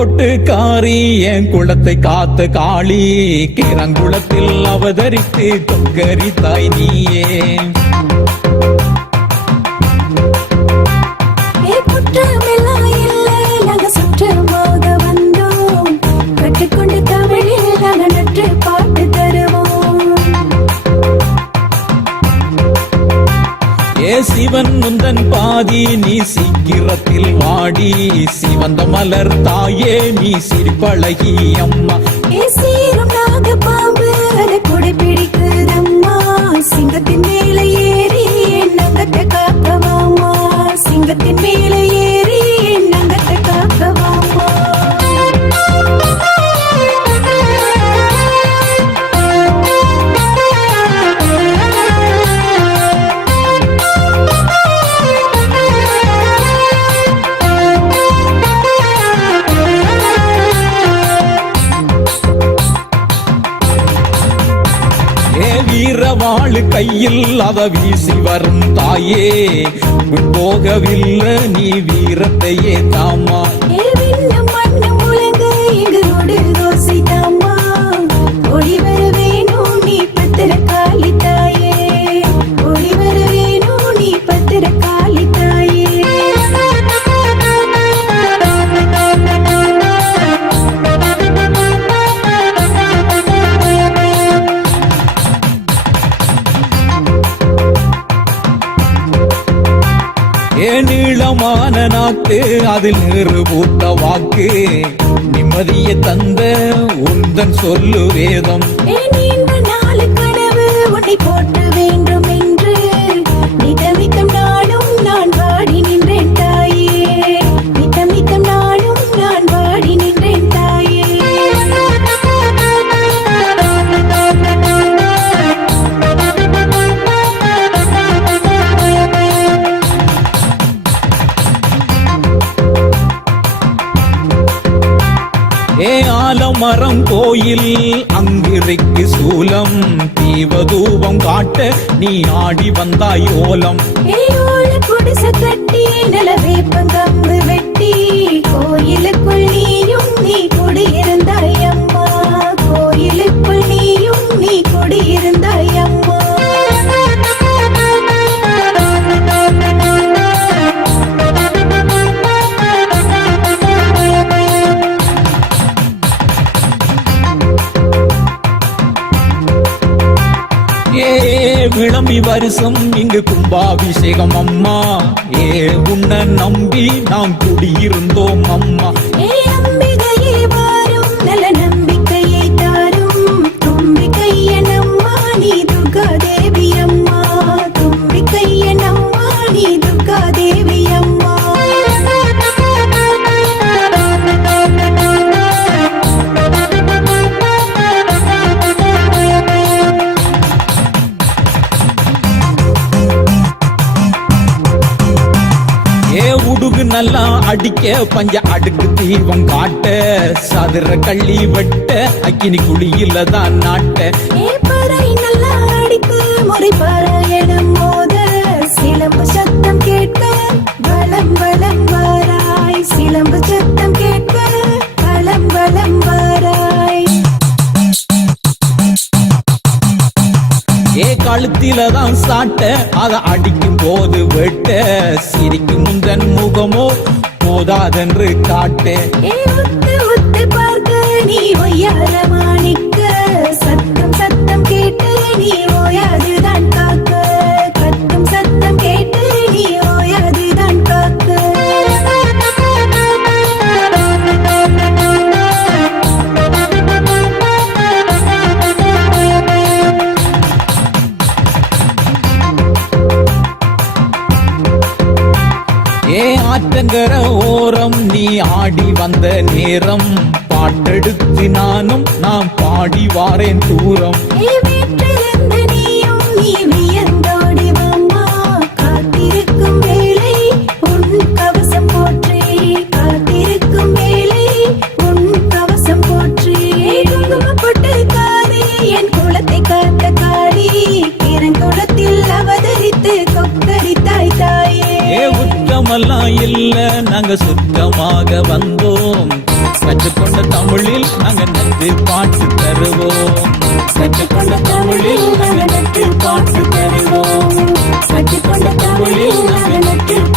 பொட்டு காரி என் குளத்தை காத்த காளி கிரங்குளத்தில் அவதரித்து கொக்கரித்தாய் நீயே. சிவன் முந்தன் பாதி நீ சீக்கிரத்தில் வாடி சிவந்த மலர் தாயே நீ சிரிப்பழகி அம்மா. சீரும் நாக பாம்பு அதை கொடை பிடிக்குதம்மா சிங்கத்தின் மேலே ஏறி என் நங்கத்தை காக்கவாமா சிங்கத்தின் மேலே ஏறி என் நங்கத்தை காக்கவாமா. வீரவாளு கையில் அத வீசி வரும் தாயே போகவில்லை நீ வீரத்தையே தாமா. ஒளி வர வேணும் நீ பத்திர காளி தாயே ஒளி வர வேணும் நீ பத்திர காளி தாயே. நீளமான நாக்கு அதில் நிறுவூட்ட வாக்கு நிம்மதியை தந்த உந்தன் சொல்லு வேதம். நாலு கனவு உன்னை போற்ற வேண்டும் என்று நிதமித்தம் நாளும் நான் பாடி நின்றேன் தாயே நிதமித்தம் நாளும் நான் பாடி நின்றேன் தாயே. ஆலமரம் கோயில் அங்கிருக்கு சூலம் தீவதூபம் காட்ட நீ ஆடி வந்தாய் ஓலம். குடிசை கட்டி நிலவேப்பங்கம்பு வெட்டி கோயிலுக்குள் நீயும் நீ குடியிருந்தாய் அம்மா கோயிலுக்குள் நீயும் நீ குடியிருந்தாய் அம்மா. விளம்பி வருஷம் இங்கு கும்பாபிஷேகம் அம்மா உன்னை நம்பி நாம் குடியிருந்தோம் அம்மா. அம்பிகையே வாரும் நல்ல நம்பிக்கையை தாரும் தும்பிக்கையன் அம்மா நீ துர்கா தேவி அம்மா தும்பிக்கையன் அம்மா நீ துர்கா தேவி அம்மா. உடுகு நல்லா அடிக்க பஞ்ச அடுக்கு தீபம் காட்ட சதுர கள்ளி வெட்ட அக்கினி குழியில தான் நாட்ட. நல்லா அடிக்கு முறை பாராயணம் மோத சிலம்பு சத்தம் கேட்க பலம் பலம் வாராய் சிலம்பு சத்தம் கேட்க பலம் பலம் வாராய். கழுத்தில தான் சாட்ட அத அடிக்கும் போது வெட்ட சிரிக்கும் முந்தன் முகமோ போதாதென்று காட்ட. பார்க்க நீ ஒய்யாரமாணிக்க சத்தம் சத்தம் கேட்டு நீ ஓயாதுதான் காக்க கத்தும் சத்தம் கேட்டு நீ ஓயாதுதான் காக்க. ஆற்றங்கர ஓரம் நீ ஆடி வந்த நேரம் பாட்டெடுத்து நானும் நாம் பாடி வாரேன் தூரம். காத்திருக்கும் வேலை உன் கவசம் போற்றே காத்திருக்கும் வேலை உன் கவசம் போற்றே. குங்குமப்பட்டு காரி என் குலத்தை காத்த காரி கிரங்குளத்தில் அவதரித்து கொக்கரித்தாய் தாயே. உத்தமெல்லாம் இல்ல நாங்க சுத்தமாக வந்தோம் கற்றுக்கொண்ட தமிழில் நாங்க நட்டு பாட்டு தருவோம். கற்றுக்கொண்ட தமிழில் நாங்கள் நட்டு பாட்டு தருவோம். கற்றுக்கொண்ட தமிழில் நாங்கள் நட்டு